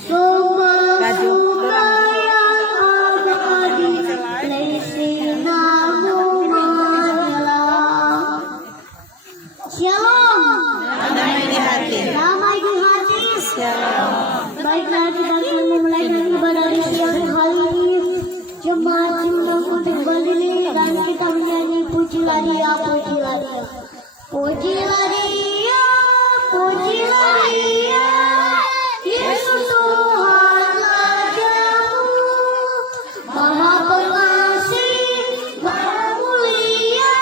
Semua yang abadi lesinamu menyelam. Shalom. Damai di hati. Damai di hati. Shalom. Baiklah, kita akan memulai ibadah di siang hari ini. Jemaat untuk berdiri dan kita menyanyi pujilah Dia, pujilah Dia. Pujilah Dia, pujilah Dia. Yesus Tuhan Rajamu, Maha Pengasih, Maha Mulia.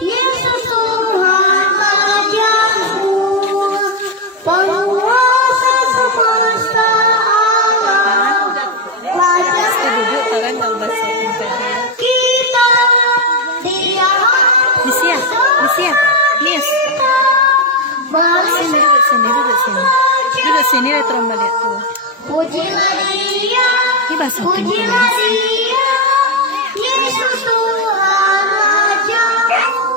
Yesus Tuhan Rajamu, Penguasa semesta alam. Raja Duduk kalian kalau bahasa Indonesia. kita, Dia Bisa, yes. Sini, duduk sini. Duduk sini, terombak lihat tuh. Pujilah Dia, Ini bahasa pujilah Dia, Yesus Tuhan Rajamu,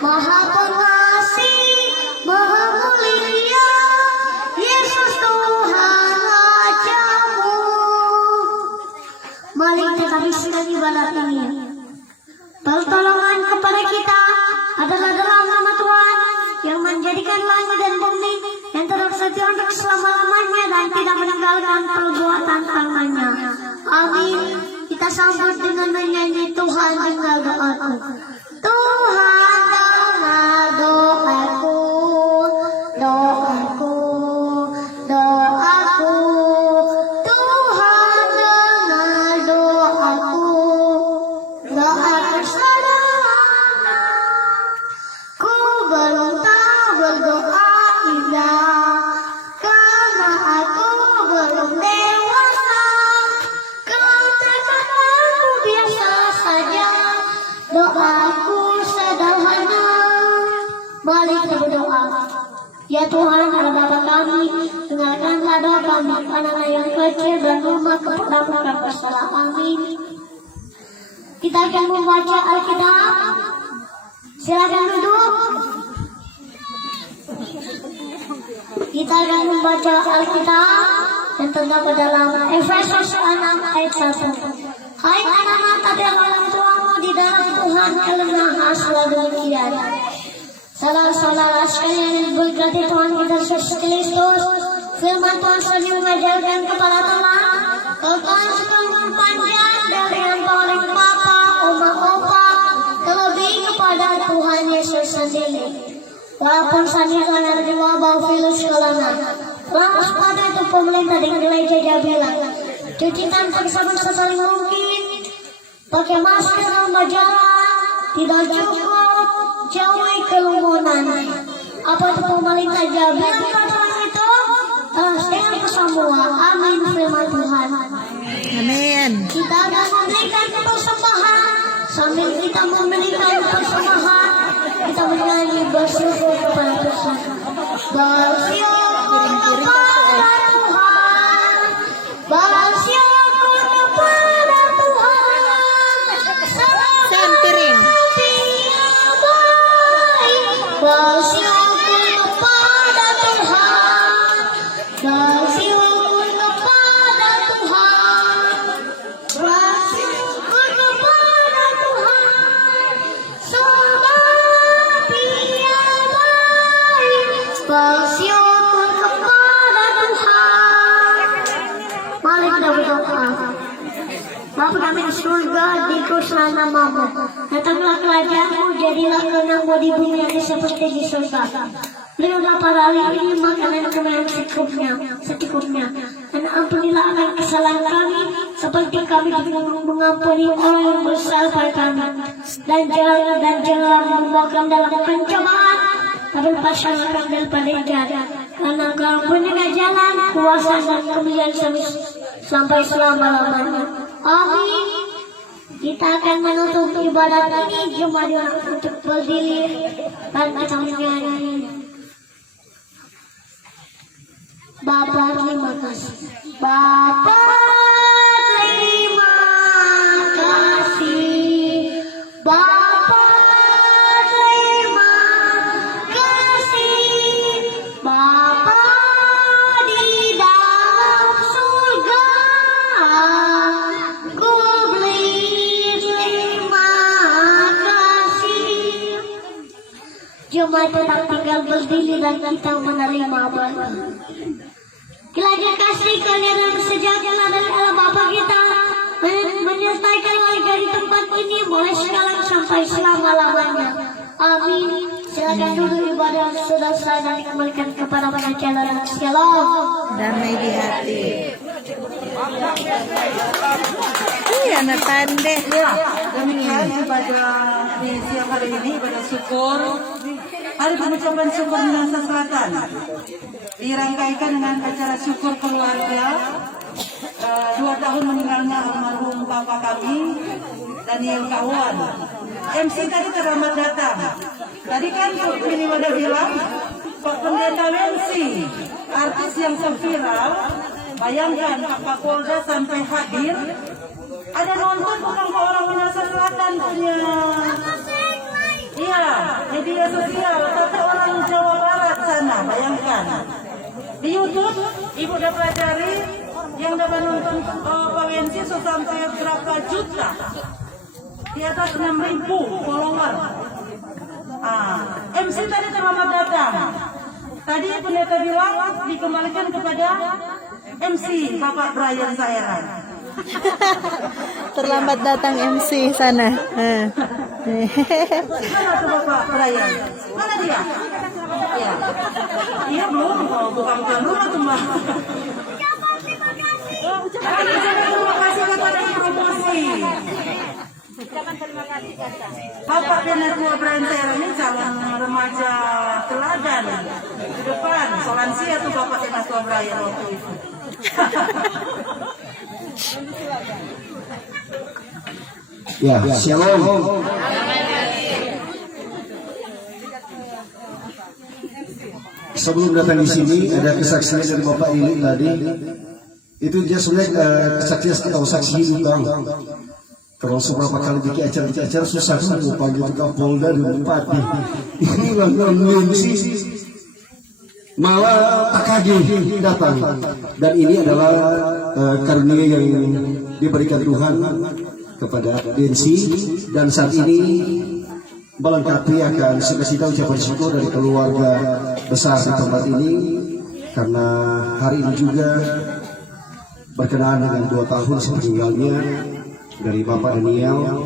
Maha Pengasih, Maha Mulia. Yesus Tuhan Rajamu. Mari kita habiskan ibadat ini. Pertolongan kepada kita adalah dalam nama Tuhan yang menjadikan langit dan bumi yang tetap setia untuk selama-lamanya dan tidak meninggalkan perbuatan tangannya. Amin. Kita sambut dengan menyanyi Tuhan dengar doaku. Tuhan dengar doaku, doaku, doaku. Tuhan dengar doaku, doaku sederhana. Ku belum tahu berdoa indah, karena aku belum dewasa. Katakan aku biasa saja, doaku sederhana. Mari kita berdoa. Ya Tuhan, Allah Bapa kami, dengarkanlah doa kami, anak-anak yang kecil dan rumah keponakan bersalah. Amin. Kita akan membaca Alkitab. Silakan duduk. Kita akan membaca Alkitab yang terdapat dalam Efesus 6 ayat 1. Hai anak-anak, taat orang tuamu di dalam Tuhan, karena selalu demikian. Saudara-saudara sekalian yang diberkati Tuhan kita Yesus Kristus, firman Tuhan sering mengajarkan kepada teman, kalau kalian suka mempanjang dari yang paling papa, oma-opa, terlebih kepada Tuhan Yesus sendiri. Walaupun sanjungan ada di wabah virus corona, langsung pada itu pemerintah di gereja dia bilang, cuci tangan sesaling mungkin, pakai masker dalam berjalan, tidak cukup, jauhi kerumunan. Apa itu pemerintah dia bilang peraturan itu? Dengan semua. Amin firman Tuhan. Amin. Kita akan memberikan persembahan. Sambil kita memberikan persembahan, kita menyanyi bersyukur kepada Tuhan. Bersyukur kepada Tuhan. Bersyukur kepada Tuhan. Sempiring. Bersyukur kepada Tuhan. Bersyukur kepada Tuhan. Bersyukur kepada Tuhan. Sebab Dia baik. Bersyukur kepada Tuhan. Mari kita berdoa. Bapa kami di surga, dikuduslah namamu. Datanglah kerajaanmu, jadilah kehendakmu di bumi yang seperti di surga. Berilah pada hari ini makanan kami yang secukupnya. Dan ampunilah akan kesalahan kami, seperti kami mengampuni orang yang bersalah pada kami. Dan janganlah membawa kami dalam pencobaan, tapi lepaskanlah kami daripada jahat. Karena Engkau punya jalan, kuasa dan kemuliaan sampai selama-lamanya. Amin. Kita akan menutup ibadat ini. Jemaat untuk berdiri dan kita menyanyi. Bapa terima kasih. Bapa terima kasih. Bapa terima kasih. Bapa di dalam tetap tinggal berdiri dan kita menerima Bapa. Kiranya kasih kalian sejahtera dari Allah Bapa kita menyertai warga di tempat ini mulai sekarang sampai selama-lamanya. Amin. Silakan duduk ibadah sudah selesai dan dikembalikan kepada pengacara dan shalom. Damai di hati. Iya, anak pandai. Ya, demikian ibadah di siang hari ini, ibadah syukur. Hari pengucapan syukur Minahasa Selatan dirangkaikan dengan acara syukur keluarga 2 tahun meninggalnya almarhum Bapak kami Daniel Kawan. MC tadi terlambat datang. Tadi kan ini udah bilang Pak Pendeta Wensi, artis yang viral. Bayangkan Pak Polda sampai hadir. Ada nonton bukan ke orang Minahasa Selatan punya, iya, media sosial, tapi orang Jawa Barat sana. Bayangkan di YouTube ibu udah pelajari yang dapat nonton Pak Wensi sampai berapa juta, di atas 6.000 follower. MC tadi terlambat datang. Tadi pendeta bilang dikembalikan kepada MC Bapak Brian Saeran. Terlambat datang MC sana. Mana tuh Bapak Brian? Mana dia? Ya. Iya belum, bukan dulu tuh Mbak. Terima kasih kepada promosi. Bapak Penatua Brian Saeran ini calon remaja teladan di depan. Solansia tuh Bapak Penatua Brian waktu itu. Ya, shalom. Sebelum datang di sini ada kesaksian dari Bapak ini tadi. Itu dia sebenarnya kesaksian atau saksi hidup Bang. Kalau beberapa kali bikin acara susah kan lupa gitu Kapolda dan Bupati. Ini langsung sih malah AKG datang, dan ini adalah karunia yang diberikan Tuhan kepada Densi, dan saat ini melengkapi akan sukacita ucapan syukur dari keluarga besar di tempat ini karena hari ini juga berkenaan dengan 2 tahun sepeninggalnya dari Bapak Daniel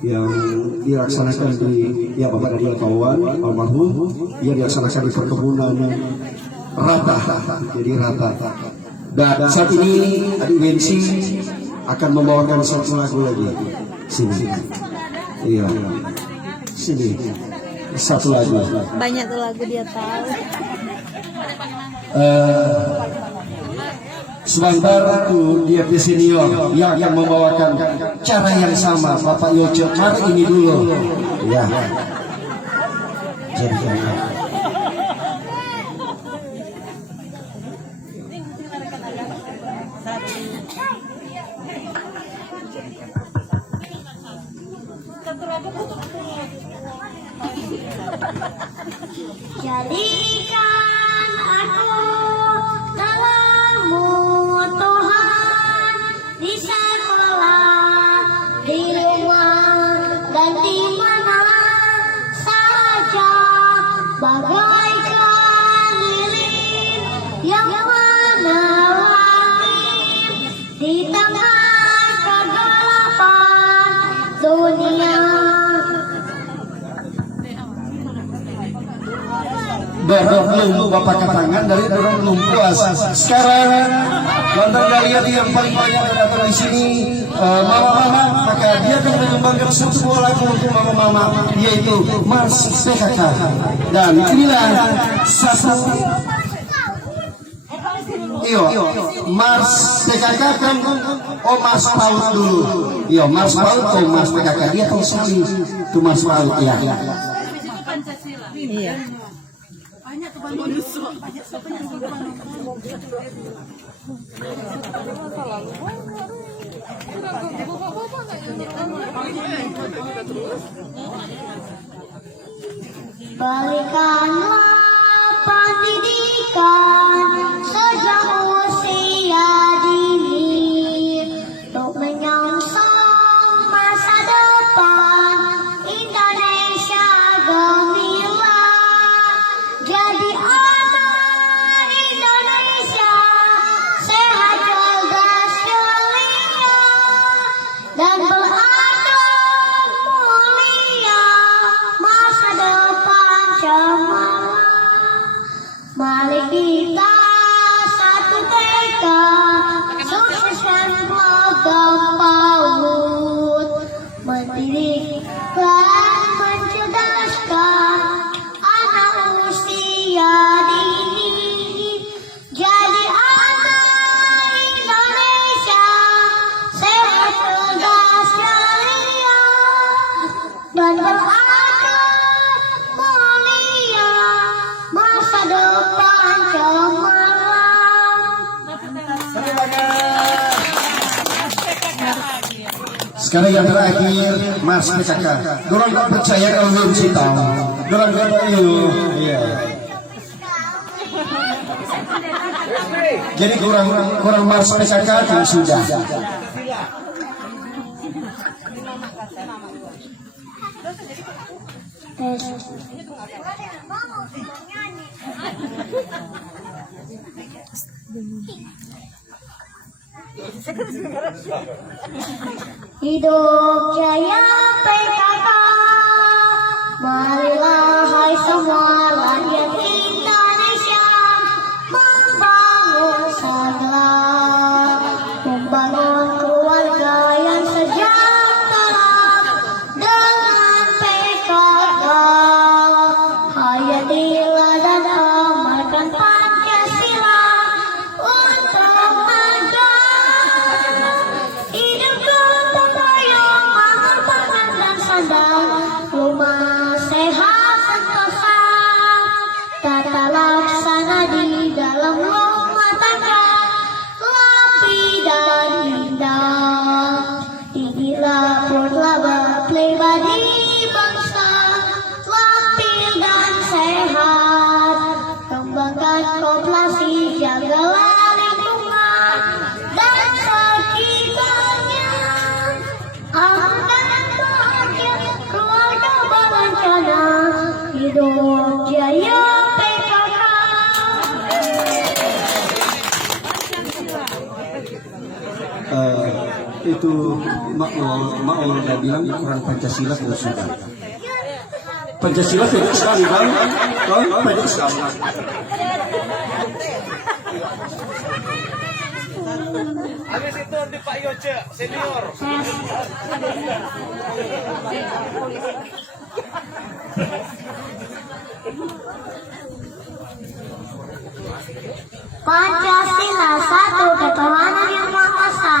yang dilaksanakan di Bapak Daniel Kawan almarhum, yang dilaksanakan di perkebunan Rata, jadi Rata. Dan saat ini adik Wensi akan membawakan satu lagu lagi. Sini, iya, sini satu lagu. Banyak tuh lagu dia tahu. Sebentar tuh dia senior yang akan membawakan cara yang sama Bapak Yojo. Mari ini dulu ya. Jadi Jadikan aku dalam-Mu Tuhan, di sekolah, di rumah, dan di mana saja, bagaikan lilin yang menerangi di tengah kegelapan dunia. belum Bapak tangan dari orang belum puas. Sekarang lantar lihat yang paling banyak datang di sini mama-mama, maka dia akan mengembangkan sebuah lagu untuk mama-mama, yaitu Mars PKK. Dan inilah satu Mars PKK kan Mars PAUD dulu. Mars PAUD Mars PKK, dia tahu sekali itu Mars PAUD ya. Iya. Berikanlah pendidikan sejak usia dini untuk menyongsong masa depan Indonesia gemilang. Sekarang yang terakhir, Mas PKK. Dorang gak percaya kalau belum sih tahu. Dorang gak tahu. Iya. Jadi kurang Mas PKK kan sudah. Hidup jaya PKK, marilah hai semua rakyat Indonesia membangun segala, membangun keluarga yang sejahtera dengan PKK. Hayatilah dan amalkan Pancasila untuk rumah sehat sentosa, tata laksana di dalam rumah tangga, rapi dan indah. Tinggilah purlaba pribadi bangsa, lampir dan sehat. Kembangkan koperasi, jagalah lingkungan dan sekitarnya. Hidup jaya PKK. Itu Ma'ul udah bilang kurang Pancasila kalau sudah. Pancasila tidak sekali bang, tidak sekali. Habis itu di Pak Yoce senior. Pancasila, satu, ketuhanan yang Maha Esa,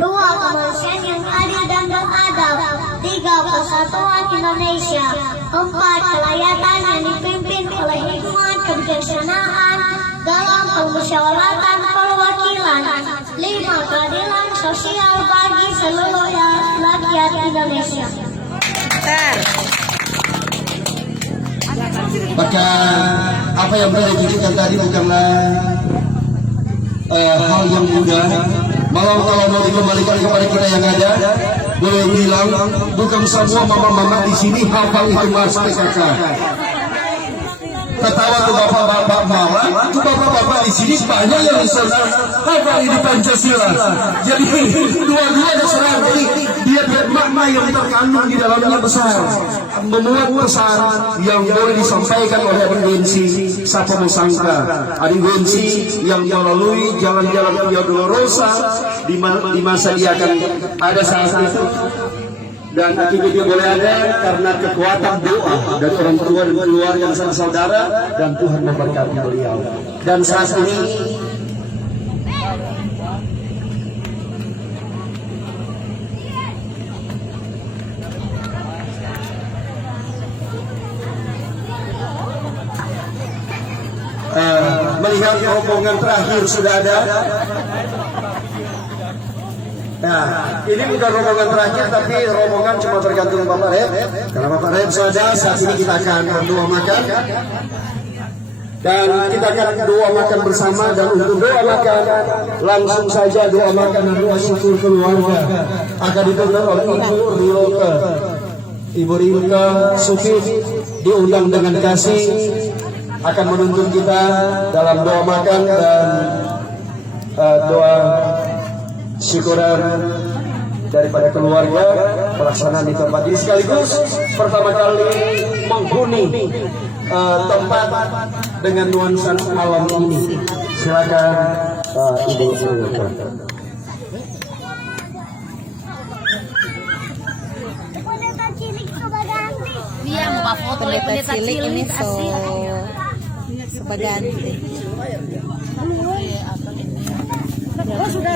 dua, kemanusiaan yang adil dan beradab, tiga, persatuan Indonesia, empat, kerakyatan yang dipimpin oleh hikmat kebijaksanaan dalam permusyawaratan perwakilan, lima, keadilan sosial bagi seluruh rakyat Indonesia. Maka apa yang beliau tunjukkan tadi bukanlah hal yang mudah. Malah kalau mau dikembalikan kepada kita yang ada, beliau bilang bukan semua mama-mama di sini hafal itu Mas PKK. Ketawa tuh bapak-bapak malah, itu bapak-bapak di sini banyak yang bisa hafal ini Pancasila. Jadi dua-duanya serang. Jadi dia makna yang terkandung di dalamnya besar, memuat pesan yang boleh disampaikan oleh Adik Sapa Musangka, Adik yang melalui jalan-jalan Via Dolorosa di masa dia akan ada saat itu. Dan itu boleh ada karena kekuatan doa dari orang tua dan keluarga dan saudara, dan Tuhan memberkati beliau. Dan saat ini melihat rombongan terakhir sudah ada. Nah, ini bukan rombongan terakhir, tapi rombongan cuma tergantung Bapak Rep. Karena Bapak Rep saja, saat ini kita akan berdoa makan. Dan kita akan doa makan bersama. Dan untuk doa makan, langsung saja doa makan dan doa syukur keluarga akan dituntut oleh Ibu Rilka. Ibu Rilka Sufif diundang dengan kasih akan menuntun kita dalam doa makan dan doa syukuran daripada keluarga pelaksanaan di tempat ini, sekaligus pertama kali menghuni tempat dengan nuansa alam ini. Silakan Ibu Rilka. Iya, mau foto Pendeta cilik ini sebaganti. sudah.